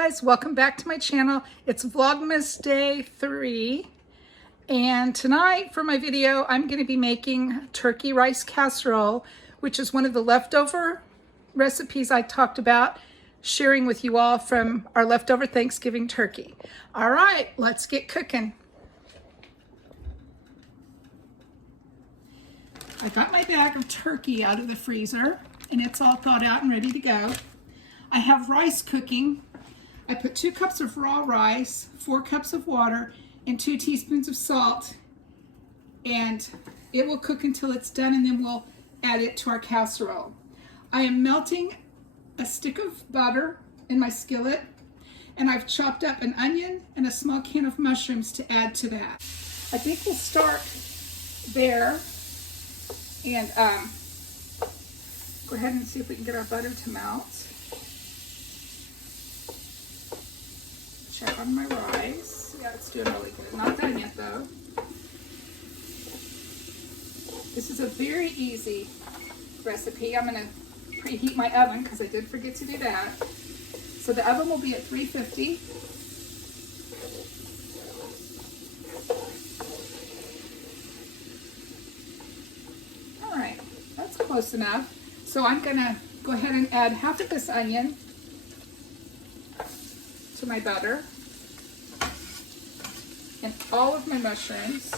guys, welcome back to my channel. It's Vlogmas day 3, and tonight for my video I'm going to be making turkey rice casserole, which is one of the leftover recipes I talked about sharing with you all from our leftover Thanksgiving turkey. All right, let's get cooking. I got my bag of turkey out of the freezer and it's all thawed out and ready to go. I have rice cooking. I put 2 cups of raw rice, 4 cups of water, and 2 teaspoons of salt, and it will cook until it's done, and then we'll add it to our casserole. I am melting a stick of butter in my skillet, and I've chopped up an onion and a small can of mushrooms to add to that. I think we'll start there and go ahead and see if we can get our butter to melt. Check on my rice. Yeah, it's doing really good. Not done yet though. This is a very easy recipe. I'm going to preheat my oven because I did forget to do that. So the oven will be at 350. All right, that's close enough. So I'm going to go ahead and add half of this onion to my butter and all of my mushrooms,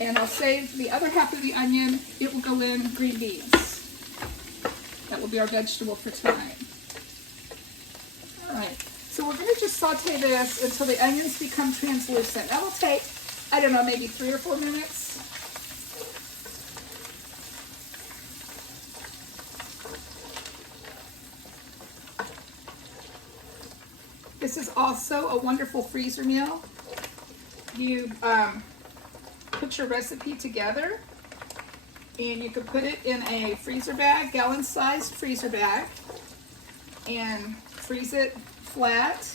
and I'll save the other half of the onion. It will go in green beans. That will be our vegetable for tonight. All right, so we're going to just saute this until the onions become translucent. That'll take, I don't know, maybe 3 or 4 minutes. This is also a wonderful freezer meal. You put your recipe together and you can put it in a freezer bag, gallon-sized freezer bag, and freeze it flat.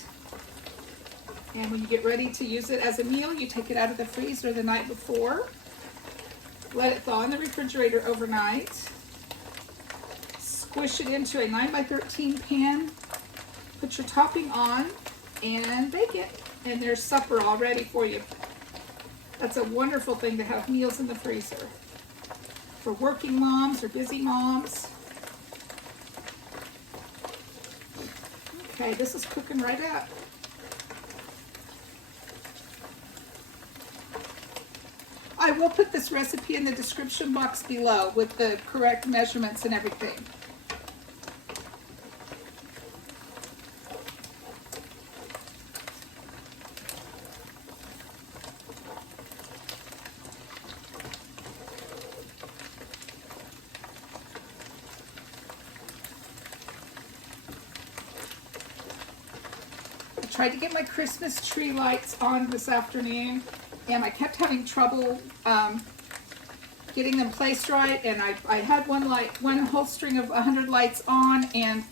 And when you get ready to use it as a meal, you take it out of the freezer the night before, let it thaw in the refrigerator overnight, squish it into a 9x13 pan, put your topping on, and bake it. And there's supper all ready for you. That's a wonderful thing to have meals in the freezer for working moms or busy moms. Okay, this is cooking right up. I will put this recipe in the description box below with the correct measurements and everything. Tried to get my Christmas tree lights on this afternoon, and I kept having trouble getting them placed right, and I had one whole string of 100 lights on, and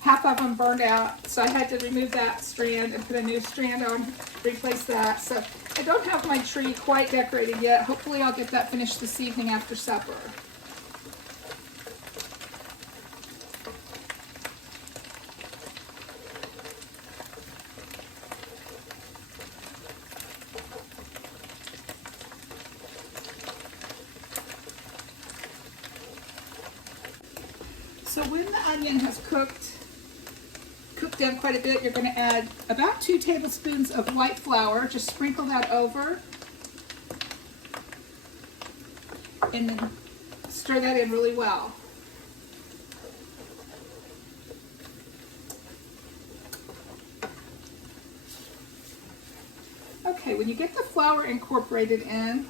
half of them burned out, so I had to remove that strand and put a new strand on, replace that. So I don't have my tree quite decorated yet. Hopefully I'll get that finished this evening after supper. So when the onion has cooked down quite a bit, you're going to add about 2 tablespoons of white flour. Just sprinkle that over and then stir that in really well. Okay, when you get the flour incorporated in,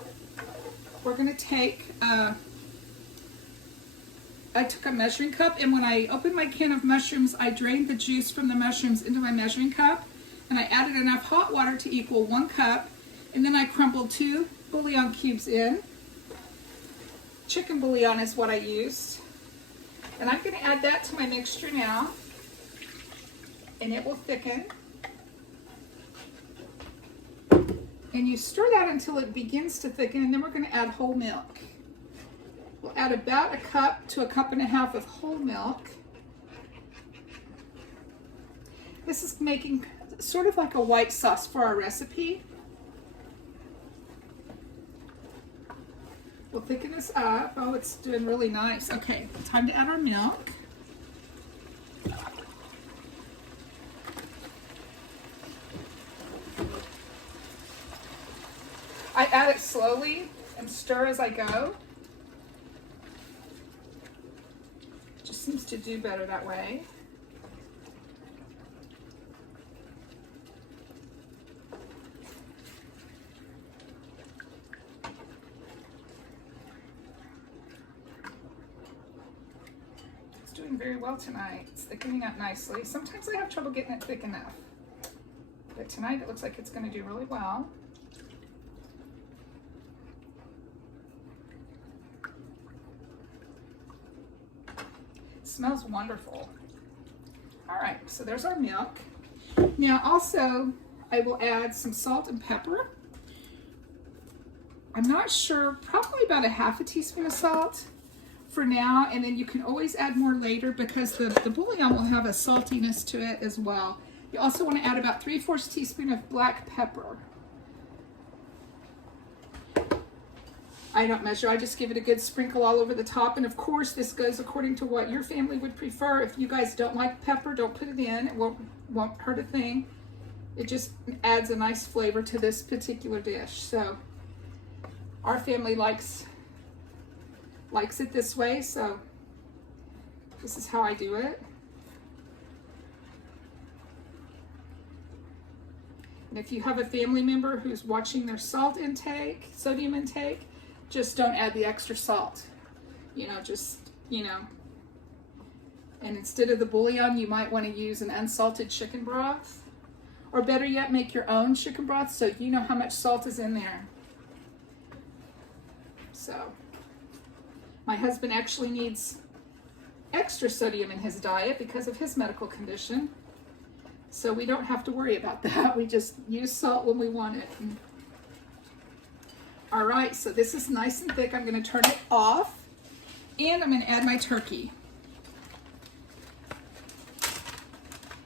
we're going to take I took a measuring cup, and when I opened my can of mushrooms, I drained the juice from the mushrooms into my measuring cup, and I added enough hot water to equal 1 cup, and then I crumbled 2 bouillon cubes in. Chicken bouillon is what I used. And I'm going to add that to my mixture now, and it will thicken. And you stir that until it begins to thicken, and then we're going to add whole milk. We'll add about 1 cup to 1.5 cups of whole milk. This is making sort of like a white sauce for our recipe. We'll thicken this up. Oh, it's doing really nice. Okay, time to add our milk. I add it slowly and stir as I go. It just seems to do better that way. It's doing very well tonight. It's thickening up nicely. Sometimes I have trouble getting it thick enough, but tonight it looks like it's going to do really well. Smells wonderful. All right, so there's our milk. Now also, I will add some salt and pepper. I'm not sure, probably about a half a teaspoon of salt for now, and then you can always add more later because the bouillon will have a saltiness to it as well. You also want to add about 3/4 teaspoon of black pepper. I don't measure, I just give it a good sprinkle all over the top. And of course, this goes according to what your family would prefer. If you guys don't like pepper, don't put it in. It won't hurt a thing. It just adds a nice flavor to this particular dish. So our family likes it this way, so this is how I do it. And if you have a family member who's watching their salt intake, sodium intake, just don't add the extra salt. And instead of the bouillon, you might want to use an unsalted chicken broth. Or better yet, make your own chicken broth so you know how much salt is in there. So, my husband actually needs extra sodium in his diet because of his medical condition. So we don't have to worry about that. We just use salt when we want it. All right, so this is nice and thick. I'm going to turn it off, and I'm going to add my turkey.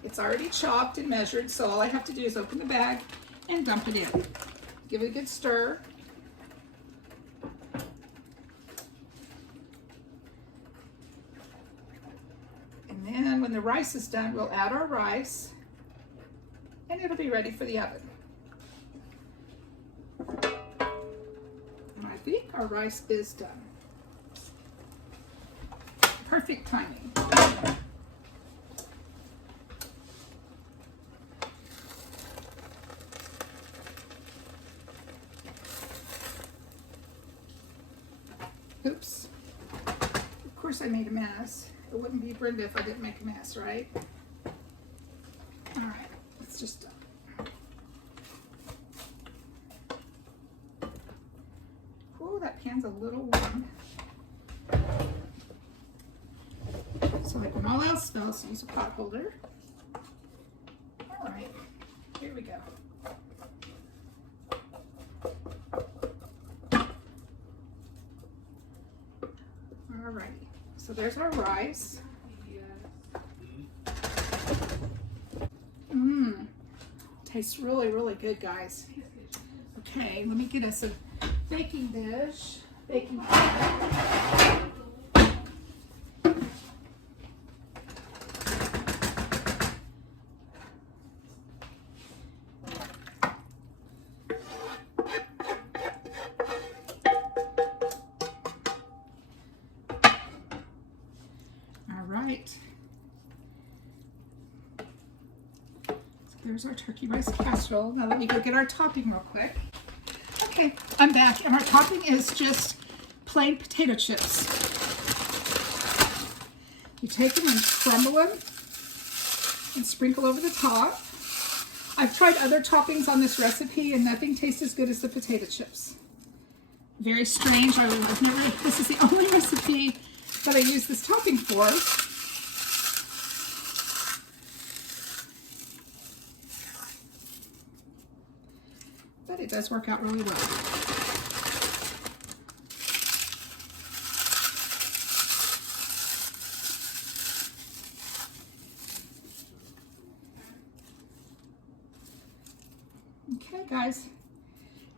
It's already chopped and measured, so all I have to do is open the bag and dump it in. Give it a good stir. And then when the rice is done, we'll add our rice, and it'll be ready for the oven. I think our rice is done. Perfect timing. Oops. Of course I made a mess. It wouldn't be Brenda if I didn't make a mess, right? All right, it's just done. That pan's a little warm. So like when all else fails, use a pot holder. All right, here we go. All righty, so there's our rice. Tastes really, really good, guys. Okay, let me get us a baking dish, baking pan. All right. So there's our turkey rice casserole. Now let me go get our topping real quick. Okay, I'm back, and our topping is just plain potato chips. You take them and crumble them and sprinkle over the top. I've tried other toppings on this recipe, and nothing tastes as good as the potato chips. Very strange. This is the only recipe that I use this topping for. But it does work out really well. Okay, guys,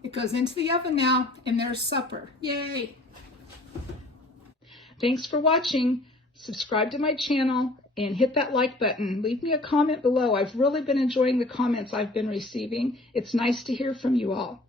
it goes into the oven now, and there's supper. Yay! Thanks for watching. Subscribe to my channel and hit that like button. Leave me a comment below. I've really been enjoying the comments I've been receiving. It's nice to hear from you all.